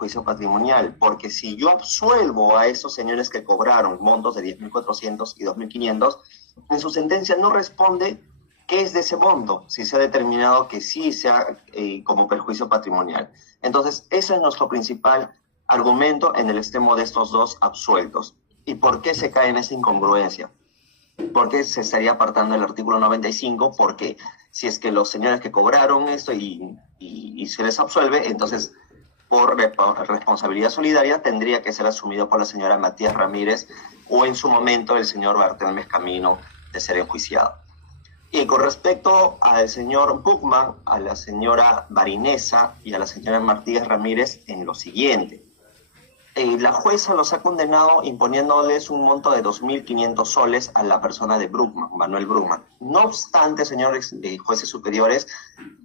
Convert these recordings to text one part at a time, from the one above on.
perjuicio patrimonial, porque si yo absuelvo a esos señores que cobraron montos de 10.400 y 2.500, en su sentencia no responde qué es de ese monto, si se ha determinado que sí sea como perjuicio patrimonial. Entonces, ese es nuestro principal argumento en el extremo de estos dos absueltos. ¿Y por qué se cae en esa incongruencia? Porque se estaría apartando el artículo 95, porque si es que los señores que cobraron esto y se les absuelve, entonces por responsabilidad solidaria tendría que ser asumido por la señora Matías Ramírez o en su momento el señor Bartolomé Camino de ser enjuiciado. Y con respecto al señor Buchmann, a la señora Barinesa y a la señora Matías Ramírez, en lo siguiente. La jueza los ha condenado imponiéndoles un monto de 2.500 soles a la persona de Bruckmann, Manuel Bruckmann. No obstante, señores jueces superiores,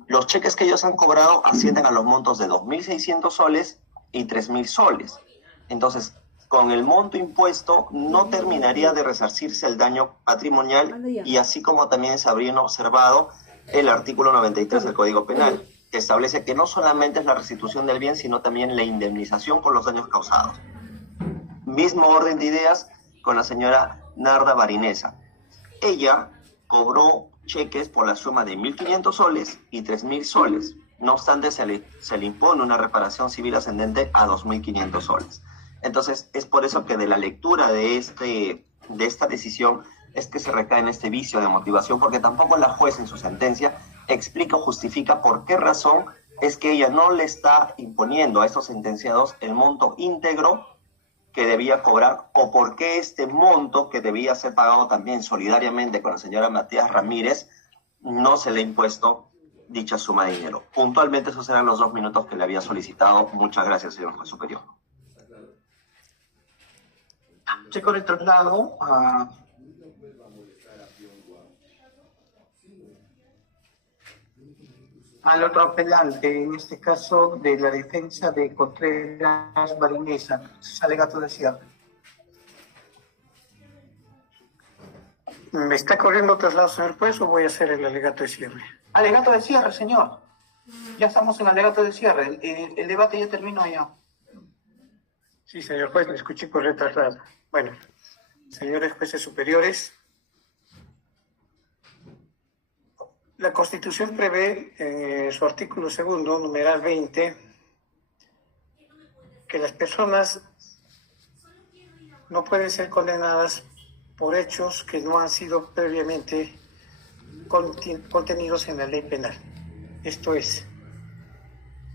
los cheques que ellos han cobrado ascienden a los montos de 2.600 soles y 3.000 soles. Entonces, con el monto impuesto no terminaría de resarcirse el daño patrimonial y así como también se habrían observado el artículo 93 del Código Penal, que establece que no solamente es la restitución del bien, sino también la indemnización por los daños causados. Mismo orden de ideas con la señora Narda Barinesa. Ella cobró cheques por la suma de 1.500 soles y 3.000 soles. No obstante, se le impone una reparación civil ascendente a 2.500 soles. Entonces, es por eso que de la lectura de esta decisión es que se recae en este vicio de motivación, porque tampoco la jueza en su sentencia explica o justifica por qué razón es que ella no le está imponiendo a estos sentenciados el monto íntegro que debía cobrar, o por qué este monto que debía ser pagado también solidariamente con la señora Matías Ramírez no se le ha impuesto dicha suma de dinero. Puntualmente esos eran los 2 minutos que le había solicitado. Muchas gracias, señor juez superior. Checo el traslado al otro apelante, en este caso de la defensa de Contreras Barinesa, alegato de cierre. ¿Me está corriendo traslado, señor juez, o voy a hacer el alegato de cierre? Alegato de cierre, señor. Ya estamos en alegato de cierre. El debate ya terminó ya. Sí, señor juez, le escuché correr traslado. Bueno, señores jueces superiores, la Constitución prevé en su artículo segundo, numeral 20, que las personas no pueden ser condenadas por hechos que no han sido previamente contenidos en la ley penal. Esto es,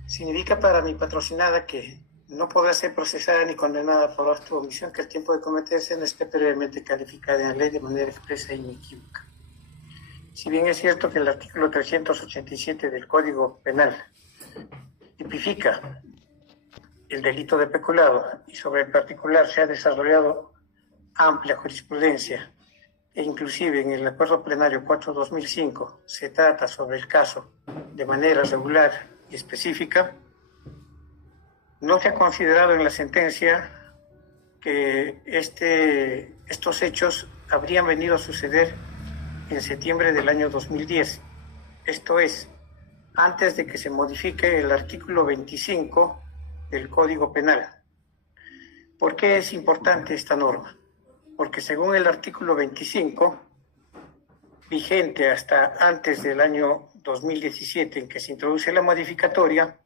significa para mi patrocinada que no podrá ser procesada ni condenada por acto o omisión que el tiempo de cometerse no esté previamente calificada en la ley de manera expresa e inequívoca. Si bien es cierto que el artículo 387 del Código Penal tipifica el delito de peculado y sobre el particular se ha desarrollado amplia jurisprudencia e inclusive en el acuerdo plenario 4/2005 se trata sobre el caso de manera regular y específica, no se ha considerado en la sentencia que estos hechos habrían venido a suceder en septiembre del año 2010. Esto es, antes de que se modifique el artículo 25 del Código Penal. ¿Por qué es importante esta norma? Porque según el artículo 25, vigente hasta antes del año 2017 en que se introduce la modificatoria,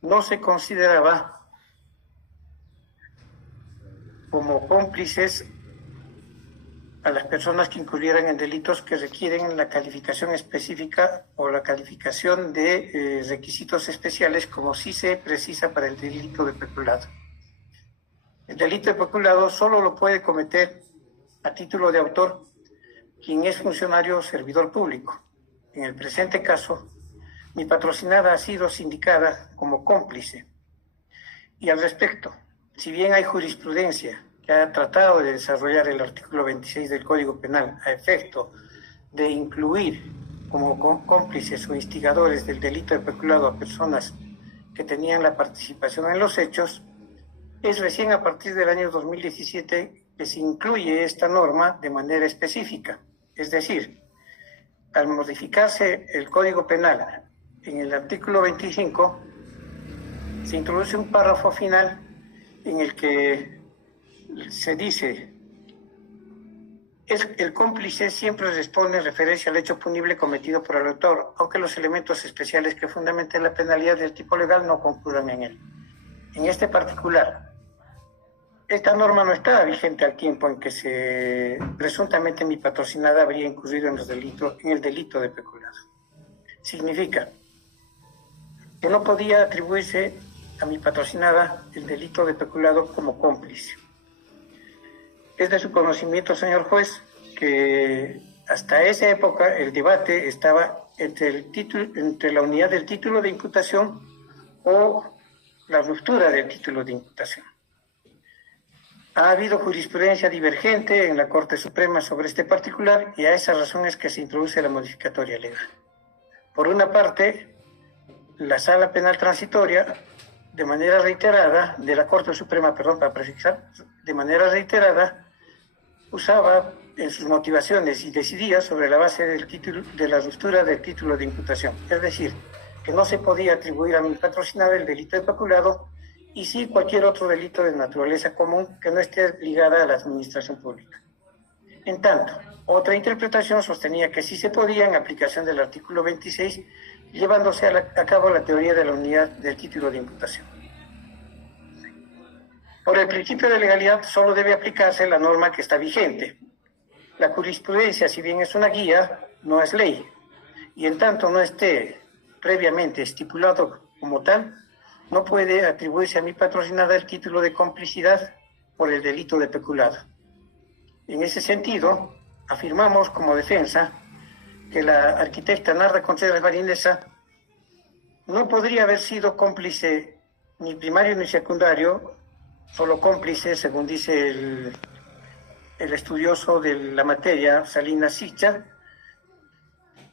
no se consideraba como cómplices a las personas que incurrieran en delitos que requieren la calificación específica o la calificación de requisitos especiales, como sí se precisa para el delito de peculado. El delito de peculado solo lo puede cometer a título de autor quien es funcionario o servidor público. En el presente caso, mi patrocinada ha sido sindicada como cómplice. Y al respecto, si bien hay jurisprudencia que ha tratado de desarrollar el artículo 26 del Código Penal a efecto de incluir como cómplices o instigadores del delito de peculado a personas que tenían la participación en los hechos, es recién a partir del año 2017 que se incluye esta norma de manera específica. Es decir, al modificarse el Código Penal en el artículo 25, se introduce un párrafo final en el que se dice: el cómplice siempre responde en referencia al hecho punible cometido por el autor, aunque los elementos especiales que fundamenten la penalidad del tipo legal no concurran en él. En este particular, esta norma no estaba vigente al tiempo en que presuntamente mi patrocinada habría incurrido en el delito de peculado. Significa que no podía atribuirse a mi patrocinada el delito de peculado como cómplice. Es de su conocimiento, señor juez, que hasta esa época el debate estaba entre la unidad del título de imputación o la ruptura del título de imputación. Ha habido jurisprudencia divergente en la Corte Suprema sobre este particular y a esa razón es que se introduce la modificatoria legal. Por una parte, la Sala Penal Transitoria, de manera reiterada, de la Corte Suprema, para precisar, de manera reiterada, usaba en sus motivaciones y decidía sobre la base de la ruptura del título de imputación. Es decir, que no se podía atribuir a mi patrocinada el delito de peculado y sí cualquier otro delito de naturaleza común que no esté ligada a la administración pública. En tanto, otra interpretación sostenía que sí se podía en aplicación del artículo 26, llevándose a cabo la teoría de la unidad del título de imputación. Por el principio de legalidad solo debe aplicarse la norma que está vigente. La jurisprudencia, si bien es una guía, no es ley, y en tanto no esté previamente estipulado como tal, no puede atribuirse a mi patrocinada el título de complicidad por el delito de peculado. En ese sentido, afirmamos como defensa que la arquitecta Narda Contreras Barinesa no podría haber sido cómplice ni primario ni secundario, solo cómplice, según dice el estudioso de la materia, Salinas Sicha,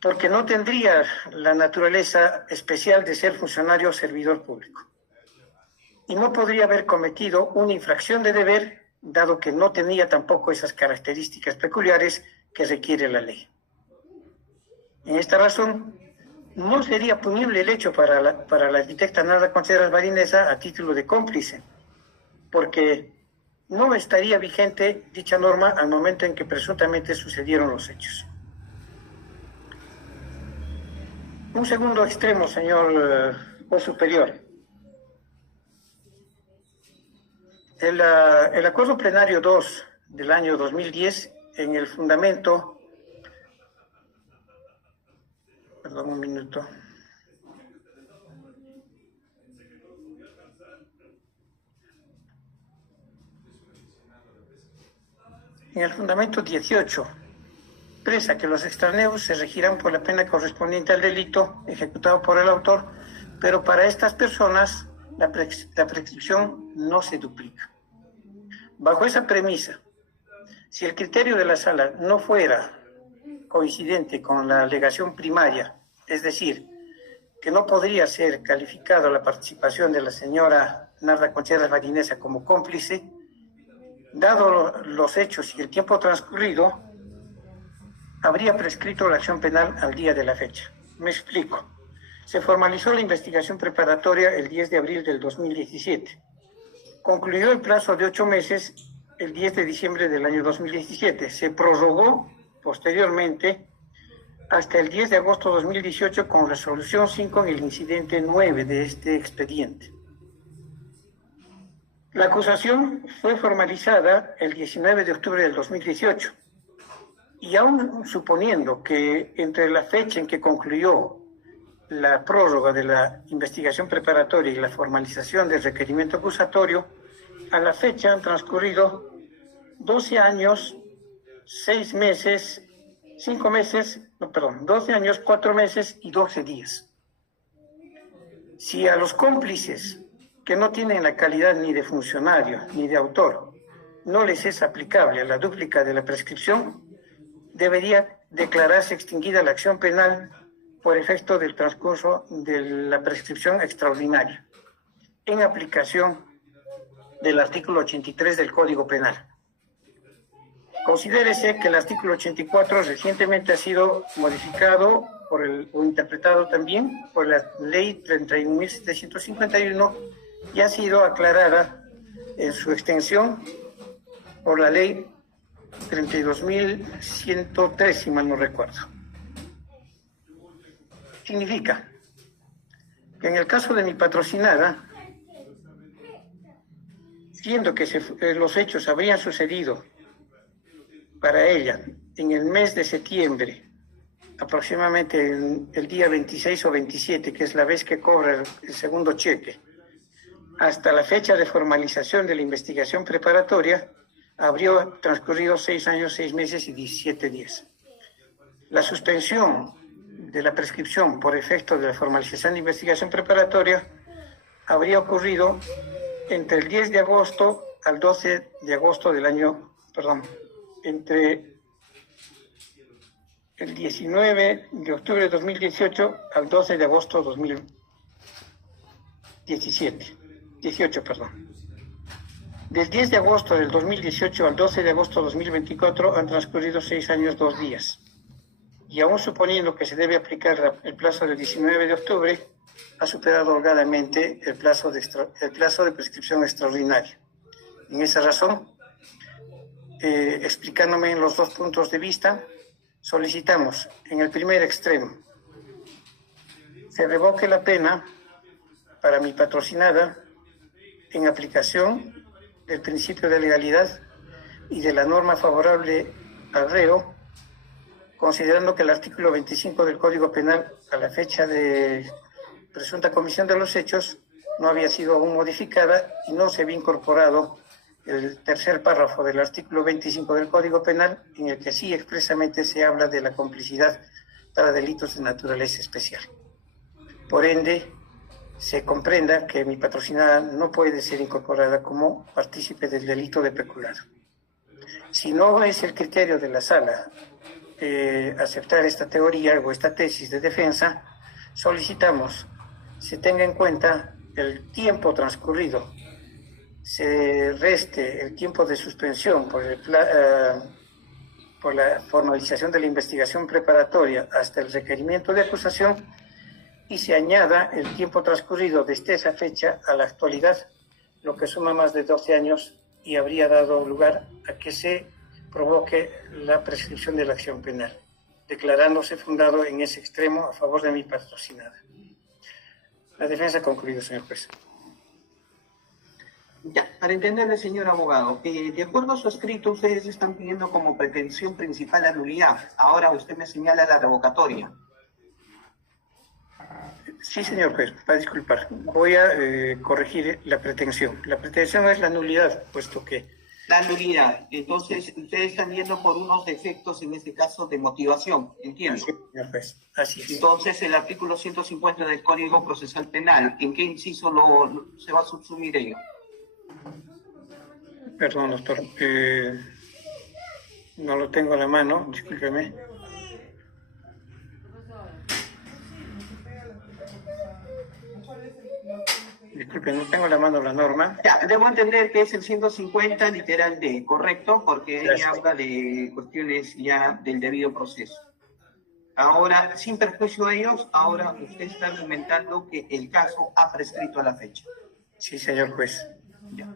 porque no tendría la naturaleza especial de ser funcionario o servidor público. Y no podría haber cometido una infracción de deber, dado que no tenía tampoco esas características peculiares que requiere la ley. En esta razón, no sería punible el hecho para la arquitecta Narda Contreras Barinesa a título de cómplice, porque no estaría vigente dicha norma al momento en que presuntamente sucedieron los hechos. Un segundo extremo, señor juez superior. El acuerdo plenario 2 del año 2010, en el fundamento, perdón un minuto, en el fundamento 18, expresa que los extraneos se regirán por la pena correspondiente al delito ejecutado por el autor, pero para estas personas la prescripción no se duplica. Bajo esa premisa, si el criterio de la sala no fuera coincidente con la alegación primaria, es decir, que no podría ser calificada la participación de la señora Narda Contreras Barinesa como cómplice, dado los hechos y el tiempo transcurrido, habría prescrito la acción penal al día de la fecha. Me explico. Se formalizó la investigación preparatoria el 10 de abril del 2017. Concluyó el plazo de 8 meses el 10 de diciembre del año 2017. Se prorrogó posteriormente hasta el 10 de agosto de 2018 con resolución 5 en el incidente 9 de este expediente. La acusación fue formalizada el 19 de octubre del 2018 y aún suponiendo que entre la fecha en que concluyó la prórroga de la investigación preparatoria y la formalización del requerimiento acusatorio, a la fecha han transcurrido 12 años, 12 años, 4 meses y 12 días. Si a los cómplices que no tienen la calidad ni de funcionario ni de autor no les es aplicable la dúplica de la prescripción, debería declararse extinguida la acción penal por efecto del transcurso de la prescripción extraordinaria, en aplicación del artículo 83 del Código Penal. Considérese que el artículo 84 recientemente ha sido modificado o interpretado también por la ley 31.751 y ha sido aclarada en su extensión por la ley 32.103, si mal no recuerdo. Significa que en el caso de mi patrocinada, siendo que los hechos habrían sucedido para ella en el mes de septiembre, aproximadamente el día 26 o 27, que es la vez que cobra el segundo cheque, hasta la fecha de formalización de la investigación preparatoria, habría transcurrido 6 años, 6 meses y 17 días. La suspensión de la prescripción por efecto de la formalización de investigación preparatoria habría ocurrido entre el 10 de agosto al 12 de agosto del año, entre el 19 de octubre de 2018 al 12 de agosto de 2018. Del 10 de agosto del 2018 al 12 de agosto de 2024 han transcurrido 6 años, 2 días. Y aún suponiendo que se debe aplicar el plazo del 19 de octubre, ha superado holgadamente el plazo de prescripción extraordinaria. En esa razón, explicándome en los dos puntos de vista, solicitamos en el primer extremo se revoque la pena para mi patrocinada en aplicación del principio de legalidad y de la norma favorable al reo, considerando que el artículo 25 del Código Penal a la fecha de presunta comisión de los hechos no había sido aún modificada y no se había incorporado el tercer párrafo del artículo 25 del Código Penal, en el que sí expresamente se habla de la complicidad para delitos de naturaleza especial. Por ende, se comprenda que mi patrocinada no puede ser incorporada como partícipe del delito de peculado. Si no es el criterio de la sala aceptar esta teoría o esta tesis de defensa, solicitamos se tenga en cuenta el tiempo transcurrido, se reste el tiempo de suspensión por la formalización de la investigación preparatoria hasta el requerimiento de acusación y se añada el tiempo transcurrido desde esa fecha a la actualidad, lo que suma más de 12 años y habría dado lugar a que se provoque la prescripción de la acción penal, declarándose fundado en ese extremo a favor de mi patrocinada. La defensa ha concluido, señor juez. Ya, para entenderle, señor abogado, de acuerdo a su escrito, ustedes están pidiendo como pretensión principal la nulidad. Ahora usted me señala la revocatoria. Sí, señor juez, va a disculpar. Voy a corregir la pretensión. La pretensión es la nulidad, puesto que... La nulidad. Entonces, ustedes están yendo por unos defectos, en este caso, de motivación, entiendo. Sí, señor juez, así es. Entonces, el artículo 150 del Código Procesal Penal, ¿en qué inciso se va a subsumir ello? Perdón, doctor. No lo tengo a la mano, discúlpeme. Disculpe, no tengo a la mano la norma. Ya, debo entender que es el 150 literal D, ¿correcto? Porque ella habla de cuestiones ya del debido proceso. Ahora, sin perjuicio de ellos, ahora usted está argumentando que el caso ha prescrito a la fecha. Sí, señor juez. Ya.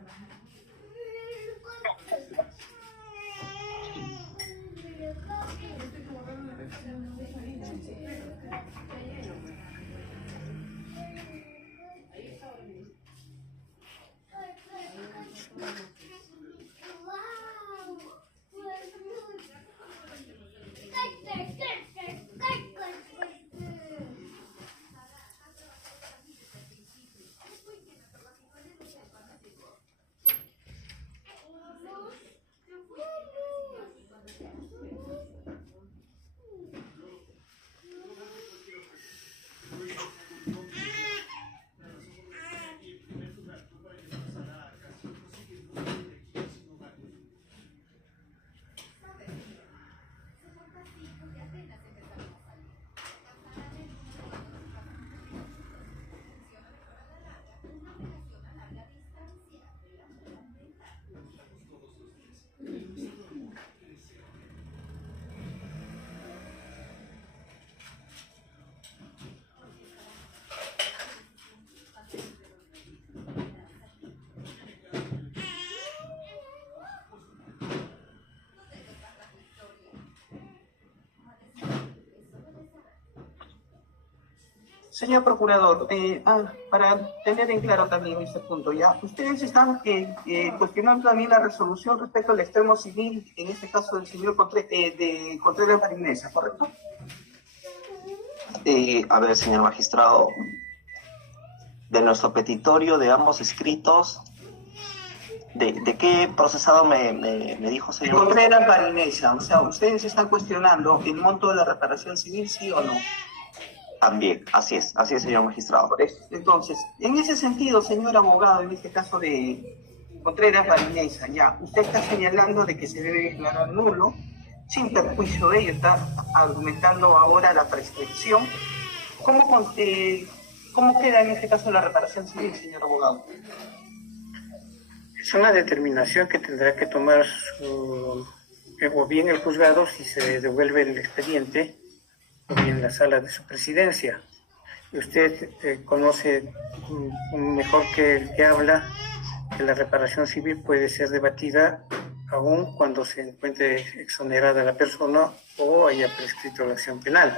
Señor procurador, para tener en claro también este punto, ya, ustedes están cuestionando también la resolución respecto al extremo civil, en este caso del señor Contreras Marinesa, ¿correcto? A ver, señor magistrado, de nuestro petitorio de ambos escritos, ¿de qué procesado me dijo, De señor? Contreras Marinesa, o sea, ustedes están cuestionando el monto de la reparación civil, ¿sí o no? También, así es, señor magistrado. Entonces, en ese sentido, señor abogado, en este caso de Contreras Marinesa, ya, usted está señalando de que se debe declarar nulo, sin perjuicio de ello, está argumentando ahora la prescripción. ¿Cómo queda en este caso la reparación civil, señor abogado? Es una determinación que tendrá que tomar o bien el juzgado si se devuelve el expediente o bien la sala de su presidencia. Y usted conoce mejor que el que habla que la reparación civil puede ser debatida aún cuando se encuentre exonerada la persona o haya prescrito la acción penal.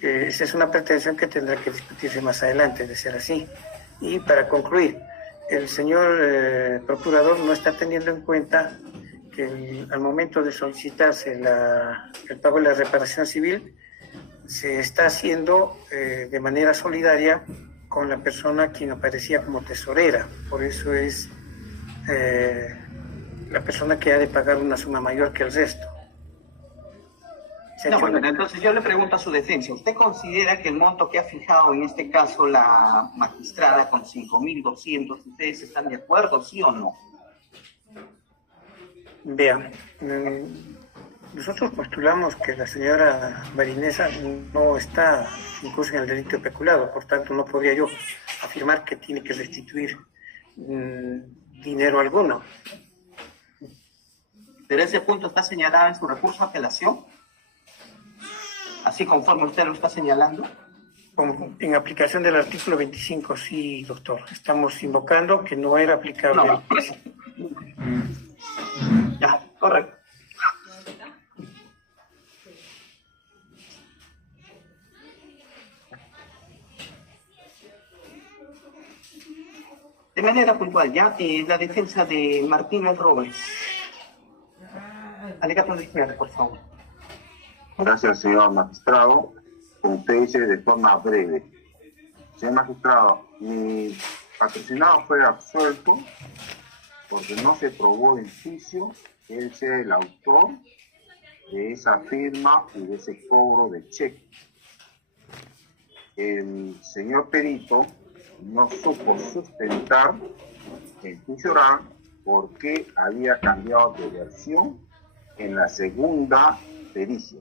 Esa es una pretensión que tendrá que discutirse más adelante, de ser así. Y para concluir, el señor procurador no está teniendo en cuenta que al momento de solicitarse el pago de la reparación civil, se está haciendo de manera solidaria con la persona quien aparecía como tesorera. Por eso es la persona que ha de pagar una suma mayor que el resto. No, bueno, entonces yo le pregunto a su defensa, ¿usted considera que el monto que ha fijado en este caso la magistrada con 5.200, ustedes están de acuerdo, sí o no? Vean, nosotros postulamos que la señora Marinesa no está incluso en el delito de peculado, por tanto no podría yo afirmar que tiene que restituir dinero alguno. Pero ese punto está señalado en su recurso de apelación, así conforme usted lo está señalando. En aplicación del artículo 25, sí, doctor. Estamos invocando que no era aplicable. No. Ya, correcto. De manera puntual, ya, la defensa de Martínez Robles. Alegato de izquierda, por favor. Gracias, señor magistrado. Como usted dice, de forma breve. Señor magistrado, mi patrocinado fue absuelto porque no se probó en juicio que él sea el autor de esa firma y de ese cobro de cheque. El señor perito no supo sustentar en juicio oral por qué había cambiado de versión en la segunda pericia.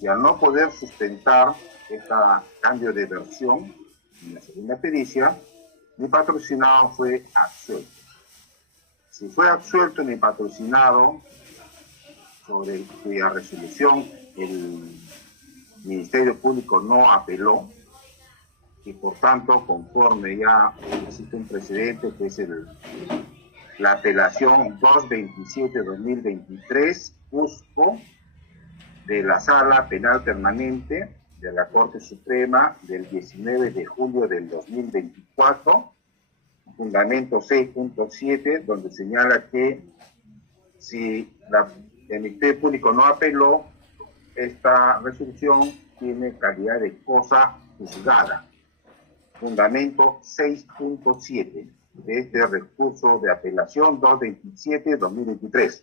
Y al no poder sustentar este cambio de versión en la segunda pericia, mi patrocinado fue absuelto. Si fue absuelto mi patrocinado, sobre cuya resolución el Ministerio Público no apeló, y por tanto, conforme ya existe un precedente que es la apelación 227-2023, Cusco, de la Sala Penal Permanente de la Corte Suprema del 19 de julio del 2024, fundamento 6.7, donde señala que si el Ministerio Público no apeló, esta resolución tiene calidad de cosa juzgada. Fundamento 6.7 de este recurso de apelación 227-2023.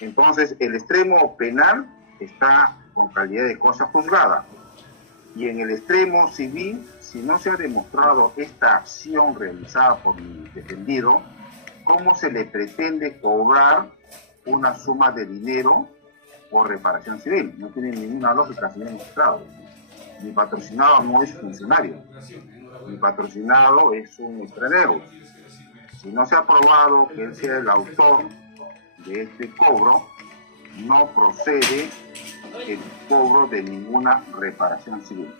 Entonces, el extremo penal está con calidad de cosa juzgada. Y en el extremo civil, si no se ha demostrado esta acción realizada por mi defendido, ¿cómo se le pretende cobrar una suma de dinero por reparación civil? No tiene ninguna lógica, señor magistrado. Mi patrocinado no es funcionario. Mi patrocinado es un extranjero. Si no se ha probado que él sea el autor de este cobro, no procede el cobro de ninguna reparación civil.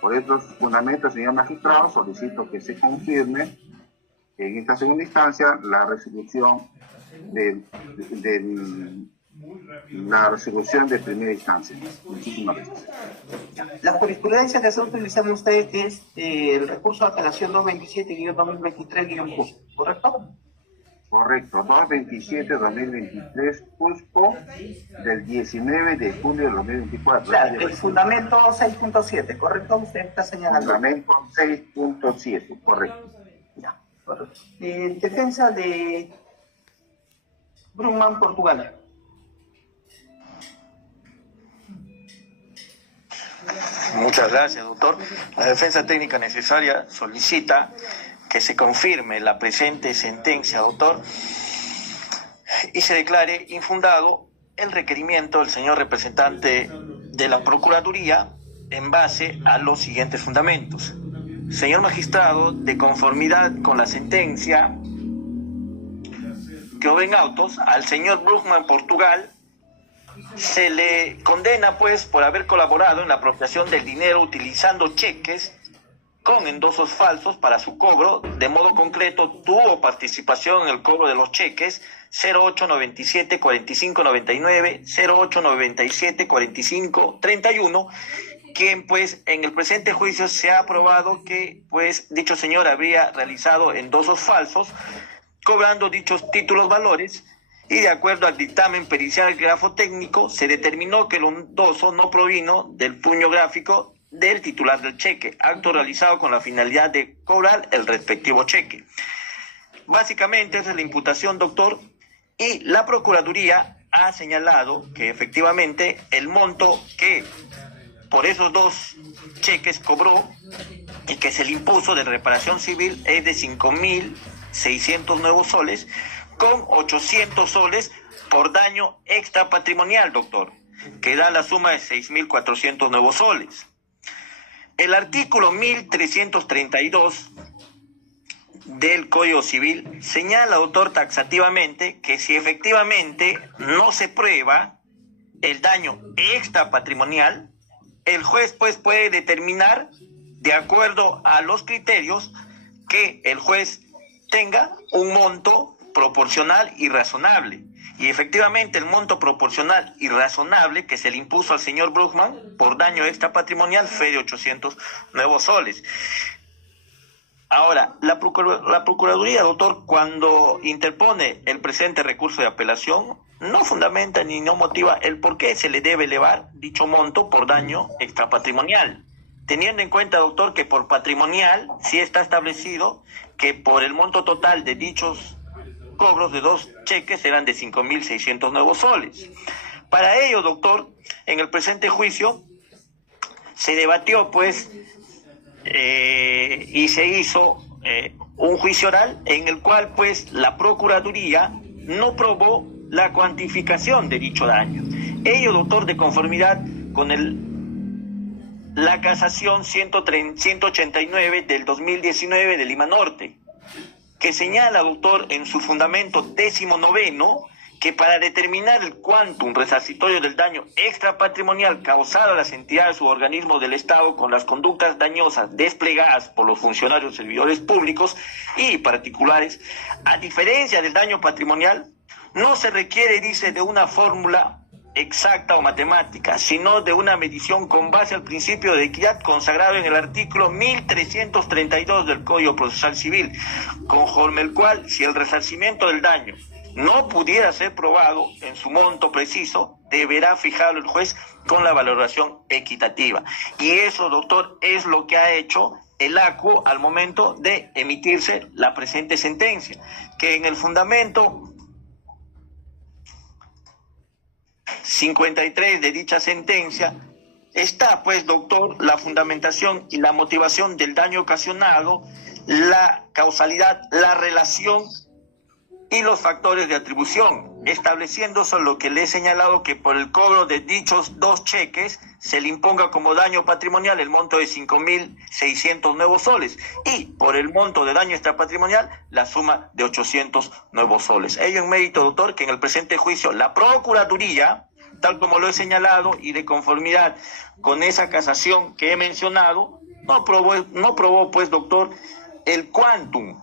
Por estos fundamentos, señor magistrado, solicito que se confirme en esta segunda instancia la resolución del la resolución de primera instancia. Muchísimas gracias. La jurisprudencia que está utilizando usted es el recurso de apelación 227-2023-Q, ¿correcto? Correcto, 227-2023, Cusco, del 19 de julio de 2024. Claro, el fundamento 6.7, ¿correcto? Usted está señalando. Fundamento 6.7, correcto. Ya, correcto. Defensa de Brugman, Portugal. Muchas gracias, doctor. La defensa técnica necesaria solicita que se confirme la presente sentencia, doctor, y se declare infundado el requerimiento del señor representante de la Procuraduría en base a los siguientes fundamentos. Señor magistrado, de conformidad con la sentencia que obra en autos, al señor Brugman, Portugal, se le condena pues por haber colaborado en la apropiación del dinero utilizando cheques con endosos falsos para su cobro. De modo concreto, tuvo participación en el cobro de los cheques 0897 4599, 0897 4531, quien pues en el presente juicio se ha probado que pues dicho señor habría realizado endosos falsos, cobrando dichos títulos valores, y de acuerdo al dictamen pericial grafotécnico se determinó que el endoso no provino del puño gráfico del titular del cheque, acto realizado con la finalidad de cobrar el respectivo cheque. Básicamente esa es la imputación, doctor, y la Procuraduría ha señalado que efectivamente el monto que por esos dos cheques cobró y que se le impuso de reparación civil es de 5.600 nuevos soles, con 800 soles por daño extrapatrimonial, doctor, que da la suma de 6.400 nuevos soles. El artículo 1332 del Código Civil señala, doctor, taxativamente que si efectivamente no se prueba el daño extrapatrimonial, el juez pues puede determinar, de acuerdo a los criterios, que el juez tenga un monto proporcional y razonable. Y efectivamente el monto proporcional y razonable que se le impuso al señor Brugman por daño extrapatrimonial fue de 800 nuevos soles. Ahora, la Procuraduría, doctor, cuando interpone el presente recurso de apelación, no fundamenta ni no motiva el por qué se le debe elevar dicho monto por daño extrapatrimonial, teniendo en cuenta, doctor, que por patrimonial sí está establecido que por el monto total de dichos cobros de dos cheques eran de 5.600 nuevos soles. Para ello, doctor, en el presente juicio se debatió pues y se hizo un juicio oral en el cual pues la Procuraduría no probó la cuantificación de dicho daño. Ello, doctor, de conformidad con la casación 189 del 2019 de Lima Norte, que señala, doctor, en su fundamento 19º, que para determinar el quantum resarcitorio del daño extrapatrimonial causado a las entidades u organismos del Estado con las conductas dañosas desplegadas por los funcionarios servidores públicos y particulares, a diferencia del daño patrimonial, no se requiere, dice, de una fórmula exacta o matemática, sino de una medición con base al principio de equidad consagrado en el artículo 1332 del Código Procesal Civil, conforme el cual, si el resarcimiento del daño no pudiera ser probado en su monto preciso, deberá fijarlo el juez con la valoración equitativa. Y eso, doctor, es lo que ha hecho el ACU al momento de emitirse la presente sentencia, que en el fundamento 53 de dicha sentencia está, pues, doctor, la fundamentación y la motivación del daño ocasionado, la causalidad, la relación y los factores de atribución, estableciendo lo que le he señalado, que por el cobro de dichos dos cheques se le imponga como daño patrimonial el monto de 5.600 nuevos soles y por el monto de daño extrapatrimonial la suma de 800 nuevos soles. Ello en mérito, doctor, que en el presente juicio la Procuraduría, tal como lo he señalado y de conformidad con esa casación que he mencionado, no probó, pues, doctor, el quantum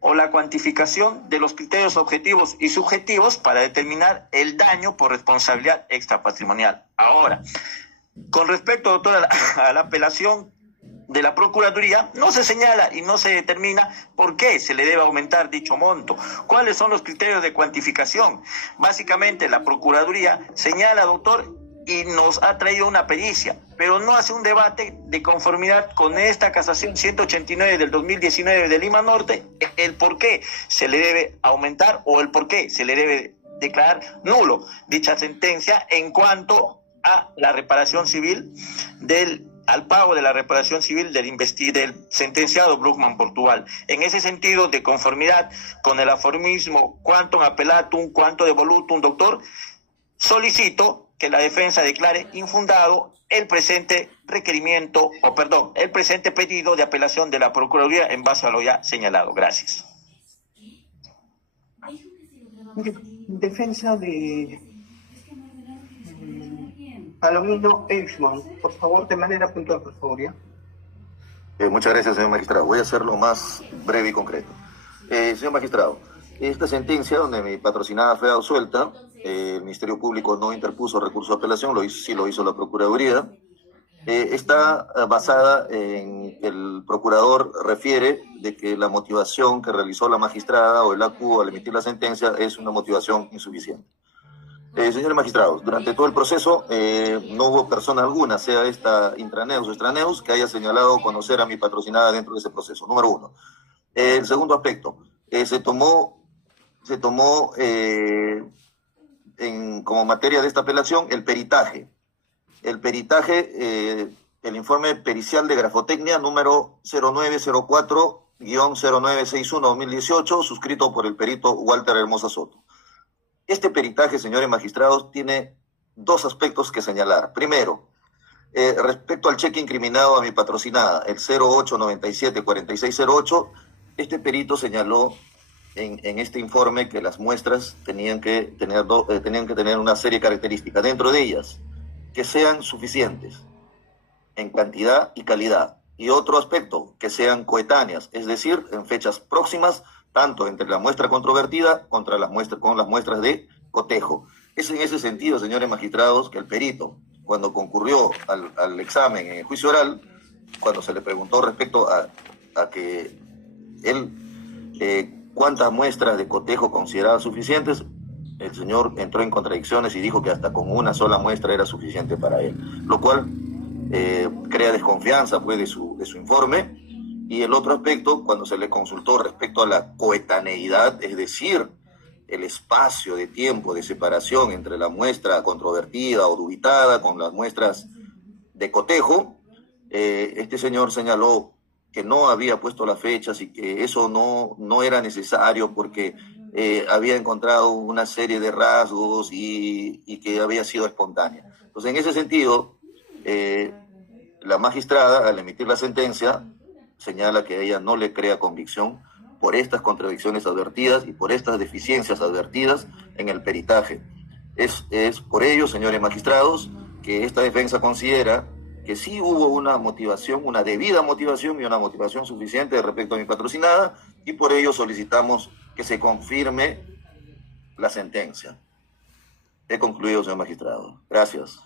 o la cuantificación de los criterios objetivos y subjetivos para determinar el daño por responsabilidad extrapatrimonial. Ahora, con respecto, doctor, a la apelación de la Procuraduría, no se señala y no se determina por qué se le debe aumentar dicho monto. ¿Cuáles son los criterios de cuantificación? Básicamente, la Procuraduría señala, doctor, y nos ha traído una pericia, pero no hace un debate de conformidad con esta casación 189 del 2019 de Lima Norte, el por qué se le debe aumentar o el por qué se le debe declarar nulo dicha sentencia en cuanto a la reparación civil al pago de la reparación civil del sentenciado Brugman Portugal. En ese sentido, de conformidad con el aforismo quantum appellatum, quantum devolutum, doctor, solicito que la defensa declare infundado el presente el presente pedido de apelación de la Procuraduría en base a lo ya señalado. Gracias. Defensa de Palomino Eichmann, por favor, de manera puntual, por favor, ¿ya? Muchas gracias, señor magistrado. Voy a hacerlo más breve y concreto. Señor magistrado, esta sentencia donde mi patrocinada fue absuelta, el Ministerio Público no interpuso recurso de apelación, sí lo hizo la Procuraduría, está basada en que el procurador refiere de que la motivación que realizó la magistrada o el ACU al emitir la sentencia es una motivación insuficiente. Señores magistrados, durante todo el proceso no hubo persona alguna, sea esta intraneus o extraneus, que haya señalado conocer a mi patrocinada dentro de ese proceso, número uno. El segundo aspecto, se tomó como materia de esta apelación el peritaje. El informe pericial de grafotecnia número 0904-0961-2018, suscrito por el perito Walter Hermosa Soto. Este peritaje, señores magistrados, tiene dos aspectos que señalar. Primero, respecto al cheque incriminado a mi patrocinada, el 0897-4608, este perito señaló en este informe que las muestras tenían que tener una serie de características, dentro de ellas, que sean suficientes en cantidad y calidad. Y otro aspecto, que sean coetáneas, es decir, en fechas próximas, tanto entre la muestra controvertida con las muestras de cotejo. Es en ese sentido, señores magistrados, que el perito, cuando concurrió al examen en el juicio oral, cuando se le preguntó respecto a que él cuántas muestras de cotejo consideraba suficientes, el señor entró en contradicciones y dijo que hasta con una sola muestra era suficiente para él, lo cual crea desconfianza pues, de su informe. Y el otro aspecto, cuando se le consultó respecto a la coetaneidad, es decir, el espacio de tiempo de separación entre la muestra controvertida o dubitada con las muestras de cotejo, este señor señaló que no había puesto las fechas y que eso no era necesario porque había encontrado una serie de rasgos y que había sido espontánea. Entonces, en ese sentido, la magistrada, al emitir la sentencia, señala que ella no le crea convicción por estas contradicciones advertidas y por estas deficiencias advertidas en el peritaje. Es por ello, señores magistrados, que esta defensa considera que sí hubo una motivación, una debida motivación y una motivación suficiente respecto a mi patrocinada, y por ello solicitamos que se confirme la sentencia. He concluido, señor magistrado. Gracias.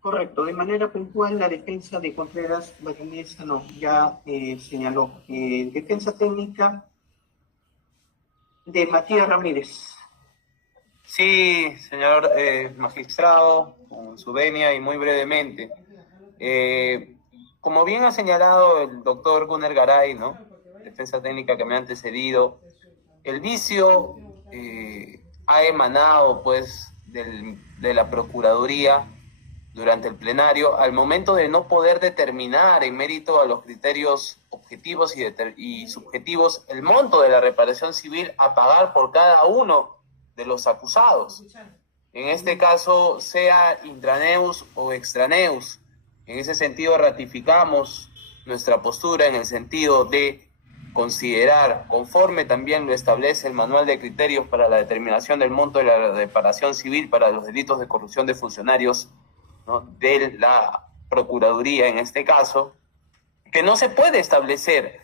Correcto. De manera puntual, la defensa de Contreras Bayonesa ya señaló. Defensa técnica de Matías Ramírez. Sí, señor magistrado, con su venia y muy brevemente. Como bien ha señalado el doctor Gunnar Garay, ¿no? Defensa técnica que me ha antecedido, el vicio ha emanado, pues, de la Procuraduría durante el plenario, al momento de no poder determinar en mérito a los criterios objetivos y subjetivos el monto de la reparación civil a pagar por cada uno de los acusados. En este caso, sea intraneus o extraneus. En ese sentido, ratificamos nuestra postura en el sentido de considerar, conforme también lo establece el Manual de Criterios para la determinación del monto de la reparación civil para los delitos de corrupción de funcionarios, ¿no?, de la Procuraduría en este caso, que no se puede establecer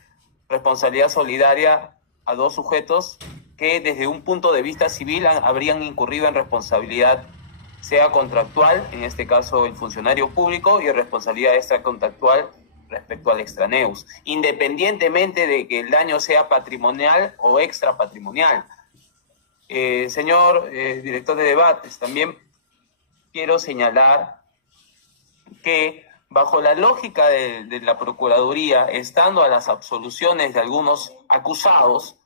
responsabilidad solidaria a dos sujetos que desde un punto de vista civil habrían incurrido en responsabilidad, sea contractual, en este caso el funcionario público, y responsabilidad extracontractual respecto al extraneus, independientemente de que el daño sea patrimonial o extrapatrimonial. Señor director de debates, también quiero señalar que bajo la lógica de la Procuraduría, estando a las absoluciones de algunos acusados,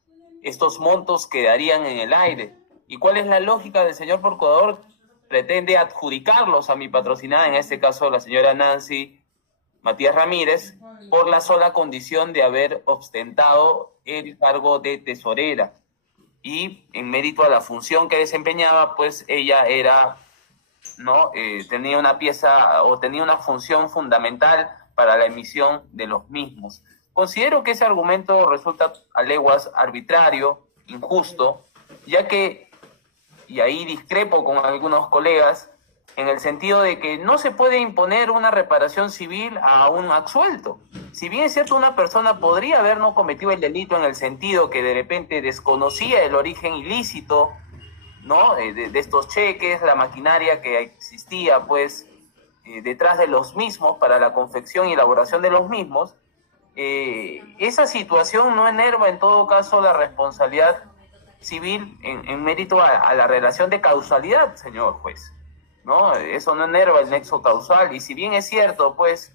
estos montos quedarían en el aire. ¿Y cuál es la lógica del señor procurador? Pretende adjudicarlos a mi patrocinada, en este caso la señora Nancy Matías Ramírez, por la sola condición de haber ostentado el cargo de tesorera. Y en mérito a la función que desempeñaba, pues ella era, ¿no? Tenía una pieza o tenía una función fundamental para la emisión de los mismos. Considero que ese argumento resulta a leguas arbitrario, injusto, ya que, y ahí discrepo con algunos colegas, en el sentido de que no se puede imponer una reparación civil a un absuelto. Si bien es cierto, una persona podría haber no cometido el delito en el sentido que de repente desconocía el origen ilícito, ¿no? de estos cheques, la maquinaria que existía pues detrás de los mismos para la confección y elaboración de los mismos, esa situación no enerva en todo caso la responsabilidad civil en mérito a la relación de causalidad, señor juez, ¿no? Eso no enerva el nexo causal, y si bien es cierto pues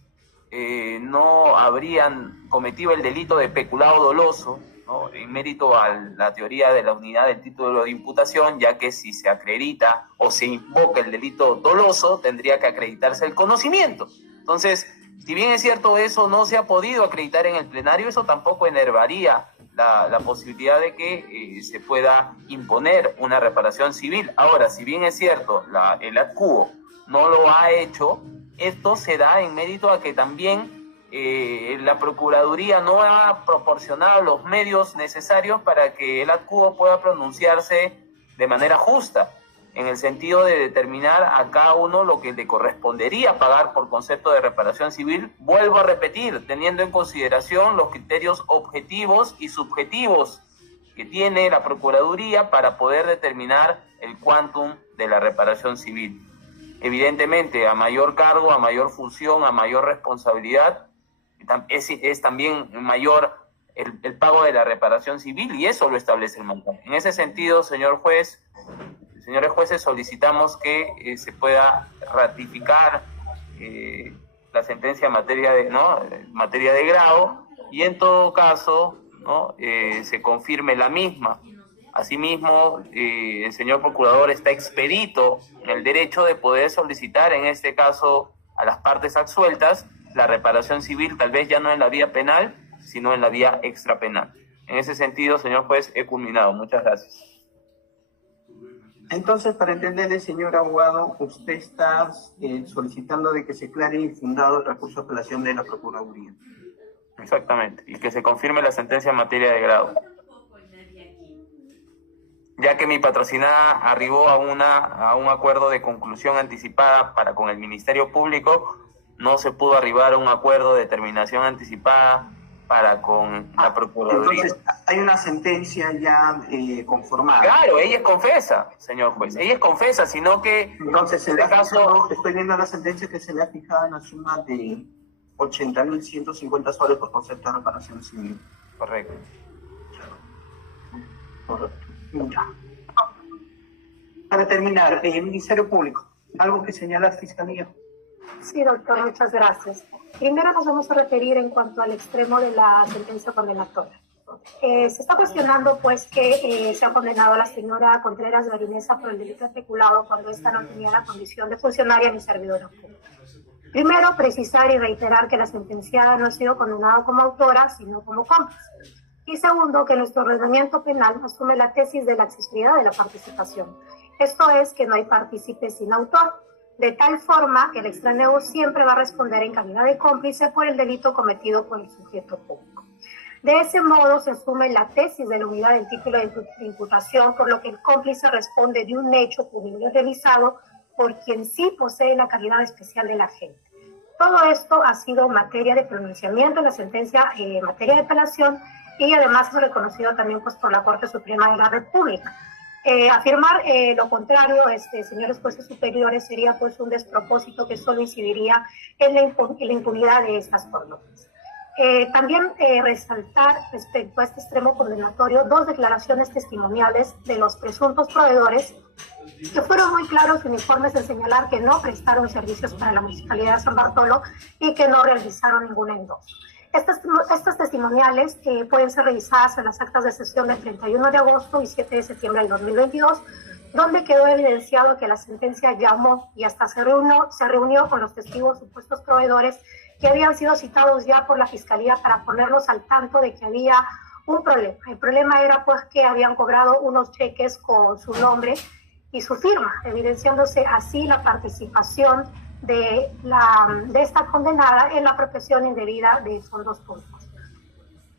no habrían cometido el delito de peculado doloso, ¿no? En mérito a la teoría de la unidad del título de imputación, ya que si se acredita o se invoca el delito doloso, tendría que acreditarse el conocimiento. Entonces, si bien es cierto eso no se ha podido acreditar en el plenario, eso tampoco enervaría la posibilidad de que se pueda imponer una reparación civil. Ahora, si bien es cierto, el ADCUO no lo ha hecho, esto se da en mérito a que también la Procuraduría no ha proporcionado los medios necesarios para que el ADCUO pueda pronunciarse de manera justa, en el sentido de determinar a cada uno lo que le correspondería pagar por concepto de reparación civil. Vuelvo a repetir, teniendo en consideración los criterios objetivos y subjetivos que tiene la Procuraduría para poder determinar el quantum de la reparación civil. Evidentemente, a mayor cargo, a mayor función, a mayor responsabilidad, es también mayor el pago de la reparación civil, y eso lo establece el montaje. En ese sentido, señor juez, señores jueces, solicitamos que se pueda ratificar la sentencia en materia de grado, y en todo caso, ¿no? Se confirme la misma. Asimismo, el señor procurador está expedito en el derecho de poder solicitar, en este caso, a las partes absueltas, la reparación civil, tal vez ya no en la vía penal, sino en la vía extrapenal. En ese sentido, señor juez, he culminado. Muchas gracias. Entonces, para entenderle, señor abogado, usted está solicitando de que se aclare infundado el recurso de apelación de la Procuraduría. Exactamente, y que se confirme la sentencia en materia de grado. Ya que mi patrocinada arribó a un acuerdo de conclusión anticipada para con el Ministerio Público, no se pudo arribar a un acuerdo de terminación anticipada para con la Procuraduría. Entonces, hay una sentencia ya conformada. Claro, ella es confesa, señor juez. Ella es confesa, sino que... Entonces, en este caso, estoy viendo la sentencia que se le ha fijado en la suma de 80.150 soles por concepto de reparación civil. Correcto. Correcto. Ya. Para terminar, el Ministerio Público, ¿algo que señala la Fiscalía? Sí, doctor, muchas gracias. Primero nos vamos a referir en cuanto al extremo de la sentencia condenatoria. Se está cuestionando, pues, que se ha condenado a la señora Contreras Barinesa por el delito de peculado cuando ésta no tenía la condición de funcionaria ni servidora pública. Primero, precisar y reiterar que la sentenciada no ha sido condenada como autora, sino como cómplice. Y segundo, que nuestro ordenamiento penal asume la tesis de la accesibilidad de la participación. Esto es que no hay partícipe sin autor, de tal forma que el extraneo siempre va a responder en calidad de cómplice por el delito cometido por el sujeto público. De ese modo se asume la tesis de la unidad del título de imputación, por lo que el cómplice responde de un hecho punible realizado por quien sí posee la calidad especial del agente. Todo esto ha sido materia de pronunciamiento en la sentencia en materia de apelación y además es reconocido también pues, por la Corte Suprema de la República. Afirmar lo contrario, señores jueces superiores, sería pues un despropósito que solo incidiría en la impunidad de estas conductas. También resaltar respecto a este extremo condenatorio dos declaraciones testimoniales de los presuntos proveedores que fueron muy claros y uniformes en señalar que no prestaron servicios para la Municipalidad de San Bartolo y que no realizaron ningún endoso. Estas testimoniales pueden ser revisadas en las actas de sesión del 31 de agosto y 7 de septiembre del 2022, donde quedó evidenciado que la sentencia llamó y hasta se reunió con los testigos supuestos proveedores que habían sido citados ya por la Fiscalía para ponerlos al tanto de que había un problema. El problema era pues que habían cobrado unos cheques con su nombre y su firma, evidenciándose así la participación de esta condenada en la apropiación indebida de fondos públicos.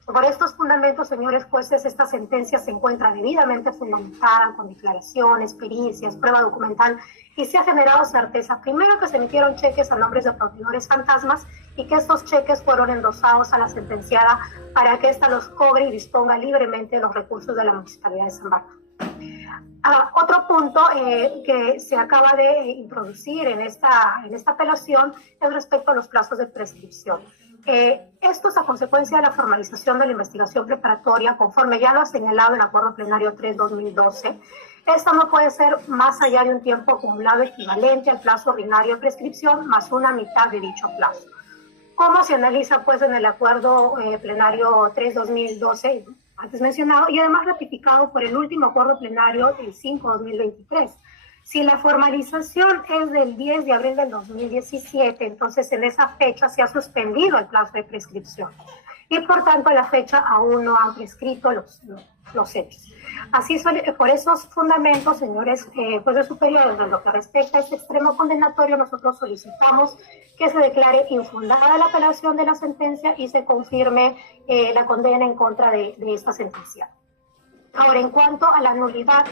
Por estos fundamentos, señores jueces, esta sentencia se encuentra debidamente fundamentada con declaraciones, pericias, prueba documental y se ha generado certeza, primero, que se emitieron cheques a nombres de proveedores fantasmas y que estos cheques fueron endosados a la sentenciada para que ésta los cobre y disponga libremente de los recursos de la Municipalidad de San Bartolo. Otro punto que se acaba de introducir en esta apelación es respecto a los plazos de prescripción. Esto es a consecuencia de la formalización de la investigación preparatoria, conforme ya lo ha señalado el Acuerdo Plenario 3-2012. Esta no puede ser más allá de un tiempo acumulado equivalente al plazo ordinario de prescripción más una mitad de dicho plazo. ¿Cómo se analiza pues en el Acuerdo Plenario 3-2012? Antes mencionado, y además ratificado por el último acuerdo plenario del 5-2023. Si la formalización es del 10 de abril del 2017, entonces en esa fecha se ha suspendido el plazo de prescripción y por tanto a la fecha aún no han prescrito los hechos. Así, por esos fundamentos, señores jueces superiores, en lo que respecta a este extremo condenatorio, nosotros solicitamos que se declare infundada la apelación de la sentencia y se confirme la condena en contra de esta sentencia. Ahora, en cuanto a la nulidad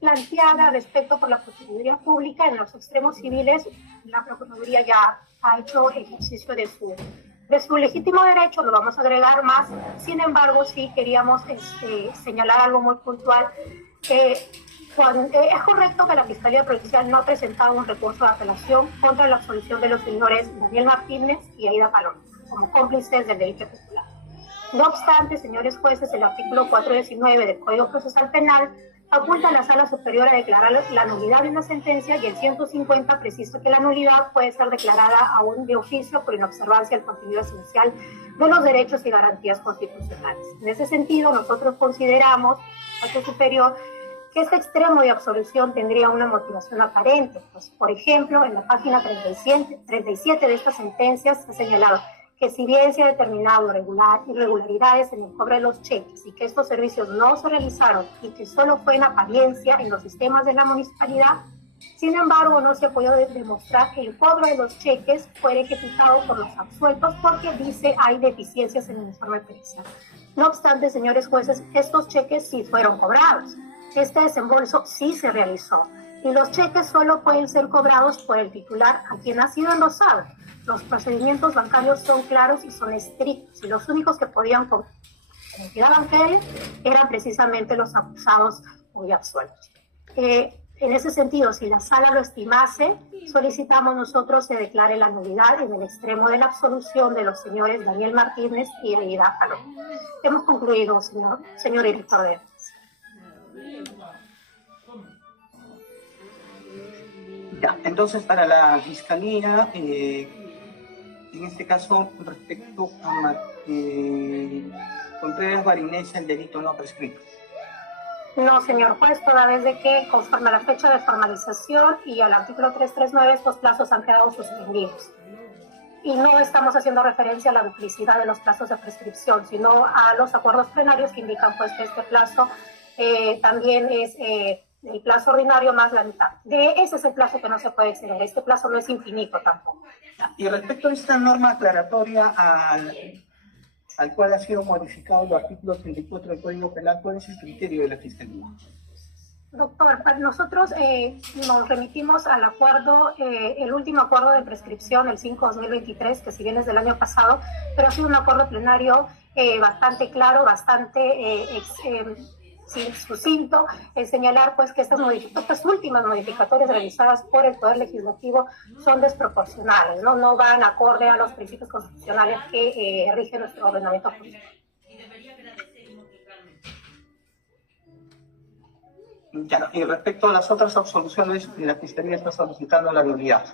planteada respecto por la Procuraduría Pública en los extremos civiles, la Procuraduría ya ha hecho ejercicio de su legítimo derecho, no vamos a agregar más. Sin embargo, sí queríamos señalar algo muy puntual. Es correcto que la Fiscalía Provincial no ha presentado un recurso de apelación contra la absolución de los señores Daniel Martínez y Aida Paloma como cómplices del delito popular. No obstante, señores jueces, el artículo 419 del Código Procesal Penal faculta a la Sala Superior a declarar la nulidad de una sentencia y el 150 precisa que la nulidad puede ser declarada aún de oficio por inobservancia del contenido esencial de los derechos y garantías constitucionales. En ese sentido, nosotros consideramos, Sala Superior, que este extremo de absolución tendría una motivación aparente. Pues, por ejemplo, en la página 37 de esta sentencia se ha señalado que si bien se ha determinado irregularidades en el cobro de los cheques y que estos servicios no se realizaron y que solo fue en apariencia en los sistemas de la municipalidad, sin embargo no se ha podido demostrar que el cobro de los cheques fue ejecutado por los absueltos porque dice hay deficiencias en el informe pericial. No obstante, señores jueces, estos cheques sí fueron cobrados. Este desembolso sí se realizó y los cheques solo pueden ser cobrados por el titular a quien ha sido endosado. Los procedimientos bancarios son claros y son estrictos y los únicos que podían cobrar eran precisamente los acusados muy absueltos. En ese sentido, si la sala lo estimase, solicitamos nosotros se declare la nulidad en el extremo de la absolución de los señores Daniel Martínez y Aida Paloma. Hemos concluido, señor director de... Ya, entonces para la Fiscalía, en este caso, respecto a Contreras Barinesa, el delito no prescrito. No, señor juez, toda vez de que conforme a la fecha de formalización y al artículo 339, estos plazos han quedado suspendidos. Y no estamos haciendo referencia a la duplicidad de los plazos de prescripción, sino a los acuerdos plenarios que indican pues, que este plazo también es el plazo ordinario más la mitad. Ese es el plazo que no se puede exceder. Este plazo no es infinito tampoco. Y respecto a esta norma aclaratoria al cual ha sido modificado el artículo 34 del Código Penal, ¿cuál es el criterio de la Fiscalía? Doctor, nosotros nos remitimos al acuerdo, el último acuerdo de prescripción, el 5/2023, que si bien es del año pasado, pero ha sido un acuerdo plenario bastante claro, bastante sucinto, en señalar pues que estas últimas modificatorias realizadas por el Poder Legislativo son desproporcionales, no van acorde a los principios constitucionales que rigen nuestro ordenamiento jurídico. Ya, y respecto a las otras absoluciones, la Fiscalía está solicitando la nulidad.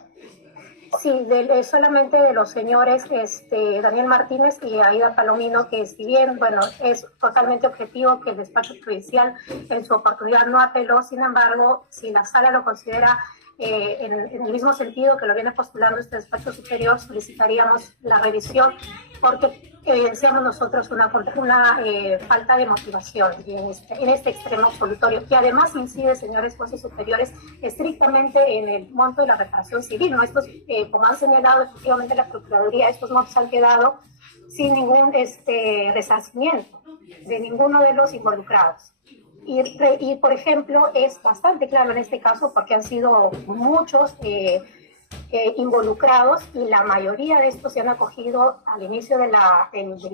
Sí, solamente de los señores Daniel Martínez y Aida Palomino, que si bien, bueno, es totalmente objetivo que el despacho judicial en su oportunidad no apeló, sin embargo, si la sala lo considera en el mismo sentido que lo viene postulando este despacho superior, solicitaríamos la revisión porque evidenciamos nosotros una falta de motivación en este extremo absolutorio, que además incide, señores jueces superiores, estrictamente en el monto de la reparación civil, ¿no? Estos, como han señalado efectivamente la Procuraduría, estos montos han quedado sin ningún resarcimiento de ninguno de los involucrados. Y, por ejemplo, es bastante claro en este caso porque han sido muchos involucrados y la mayoría de estos se han acogido al inicio del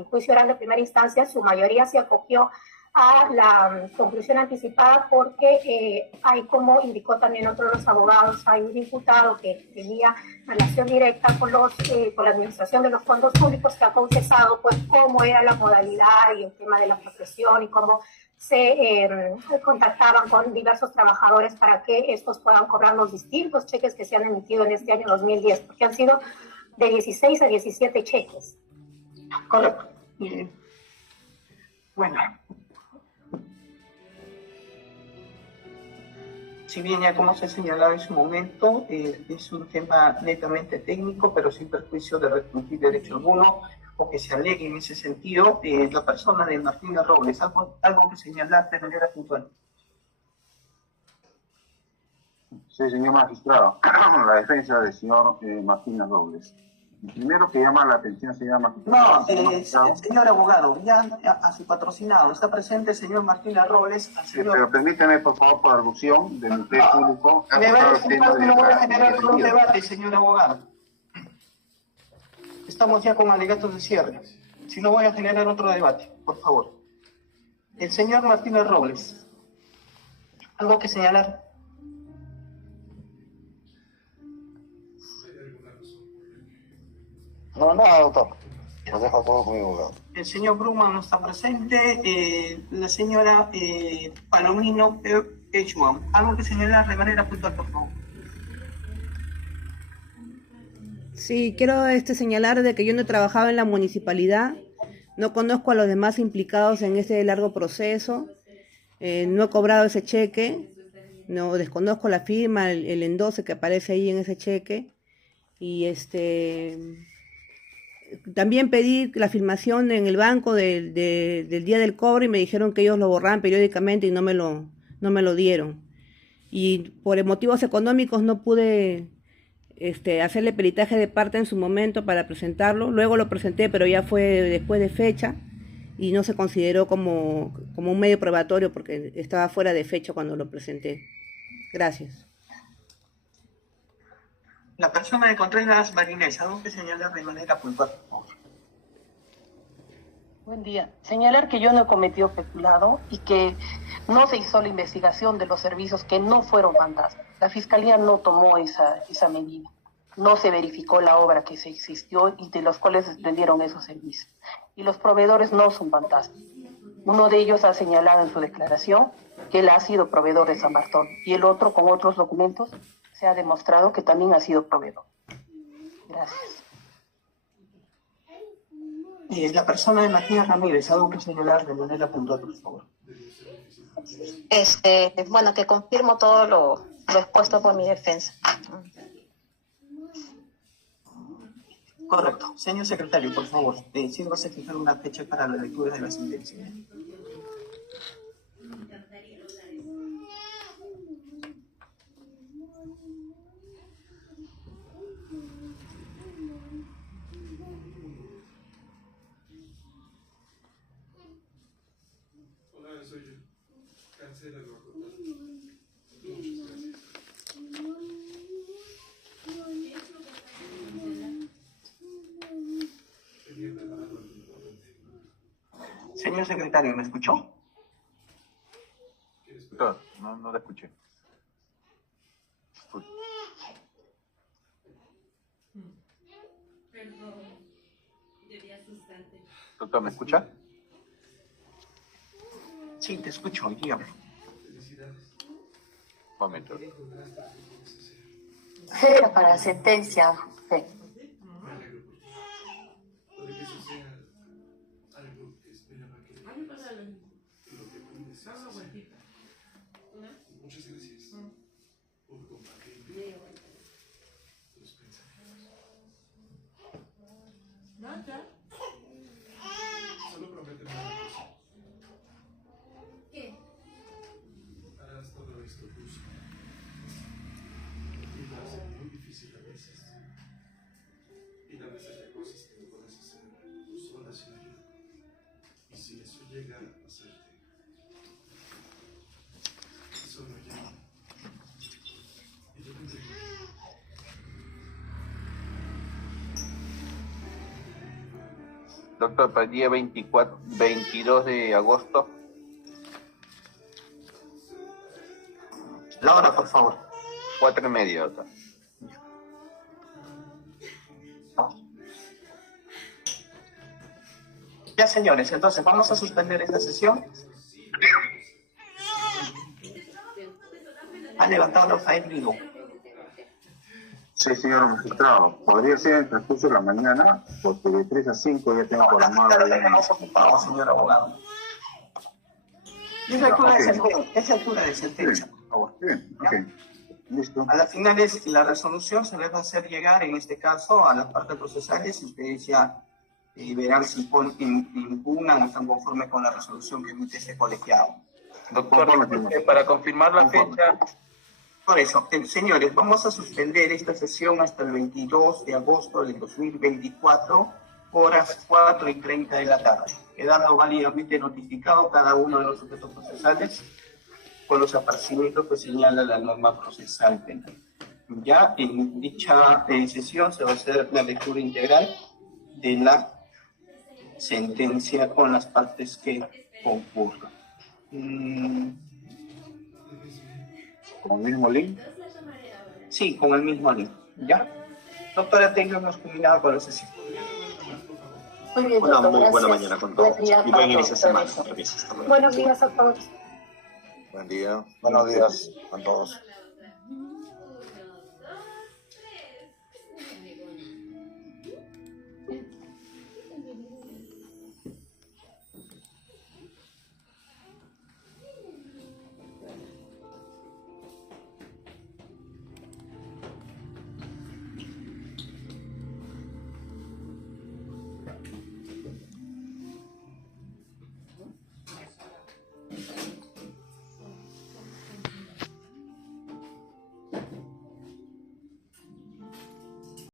juicio oral de primera instancia, su mayoría se acogió a la conclusión anticipada porque hay, como indicó también otro de los abogados, hay un diputado que tenía relación directa con la administración de los fondos públicos que ha confesado pues cómo era la modalidad y el tema de la profesión y cómo se contactaban con diversos trabajadores para que estos puedan cobrar los distintos cheques que se han emitido en este año 2010, porque han sido de 16 a 17 cheques. Correcto. Bueno, si bien ya como se señalaba en su momento, es un tema netamente técnico, pero sin perjuicio de restringir derecho alguno, o que se alegue en ese sentido, la persona de Martínez Robles, algo que señalar de manera puntual. Sí, señor magistrado, la defensa del señor Martínez Robles. Primero que llama la atención, señor magistrado. No, señor abogado, ya a su patrocinado, está presente el señor Martínez Robles. Señor... Pero permítame, por favor, por alusión del interés público. Me va a disculpar que no voy a generar un debate, señor abogado. Estamos ya con alegatos de cierre. Si no, voy a generar otro debate, por favor. El señor Martínez Robles. ¿Algo que señalar? No, nada, doctor. Lo dejo todo con mi abogado. El señor Brugman no está presente. La señora Palomino Echua. ¿Algo que señalar de manera puntual, por favor? Sí, quiero señalar de que yo no he trabajado en la municipalidad, no conozco a los demás implicados en este largo proceso, no he cobrado ese cheque, no desconozco la firma, el endose que aparece ahí en ese cheque, y también pedí la firmación en el banco del día del cobro y me dijeron que ellos lo borraban periódicamente y no me lo dieron. Y por motivos económicos no pude hacerle peritaje de parte en su momento para presentarlo. Luego lo presenté, pero ya fue después de fecha y no se consideró como un medio probatorio porque estaba fuera de fecha cuando lo presenté. Gracias. La persona de Contreras Marinés, ¿algo que señalar de manera puntual? Buen día. Señalar que yo no he cometido peculado y que no se hizo la investigación de los servicios que no fueron fantasmas. La Fiscalía no tomó esa medida. No se verificó la obra que se existió y de los cuales se vendieron esos servicios. Y los proveedores no son fantasmas. Uno de ellos ha señalado en su declaración que él ha sido proveedor de San Bartolo y el otro, con otros documentos, se ha demostrado que también ha sido proveedor. Gracias. La persona de Matías Ramírez, algo que señalar de manera puntual, por favor. Bueno, que confirmo todo lo expuesto por mi defensa. Correcto. Señor secretario, por favor, sírvase fijar una fecha para la lectura de la sentencia. Soy yo. Cancela lo acordado. Señor secretario, ¿me escuchó? Doctor, no la escuché. Doctor, ¿me escucha? Sí, te escucho, dígame. Un momento. Fecha para la sentencia. Sí. Solo prométeme una cosa. ¿Qué? Harás todo esto justo. Y lo hace muy difícil a veces. Y a veces hay cosas que no puedes hacer tú sola sin ayuda. Y si eso llega a pasarte, solo llama. Y yo te entrego. Doctor, para el día 22 de agosto. La hora, por favor. 4:30, doctor. Ya, señores, entonces vamos a suspender esta sesión. Ha levantado Rafael Vigo. Sí, señor magistrado. Podría ser en el transcurso de la mañana, porque de 3 a 5 ya tengo programado. Ya tenemos ocupado, señor abogado. Es altura de sentencia, es altura de sentencia, por favor. Bien, ok. Listo. A las finales, la resolución se les va a hacer llegar, en este caso, a las partes procesales, y ustedes ya verán si impugnan o están conformes con la resolución que emite este colegiado. Doctor, para confirmar la fecha. Por eso, señores, vamos a suspender esta sesión hasta el 22 de agosto del 2024, horas 4:30 de la tarde. Quedando válidamente notificado cada uno de los sujetos procesales con los aparecimientos que señala la norma procesal penal. Ya en dicha sesión se va a hacer la lectura integral de la sentencia con las partes que concurran. ¿Con el mismo link? Sí, con el mismo link. ¿Ya? Doctora, hemos culminado con la sesión. Muy bien, Una doctor, muy buena gracias. mañana con todos. Y buen inicio de semana. Gracias. Buenos días a todos. Buen día. Buenos días a todos.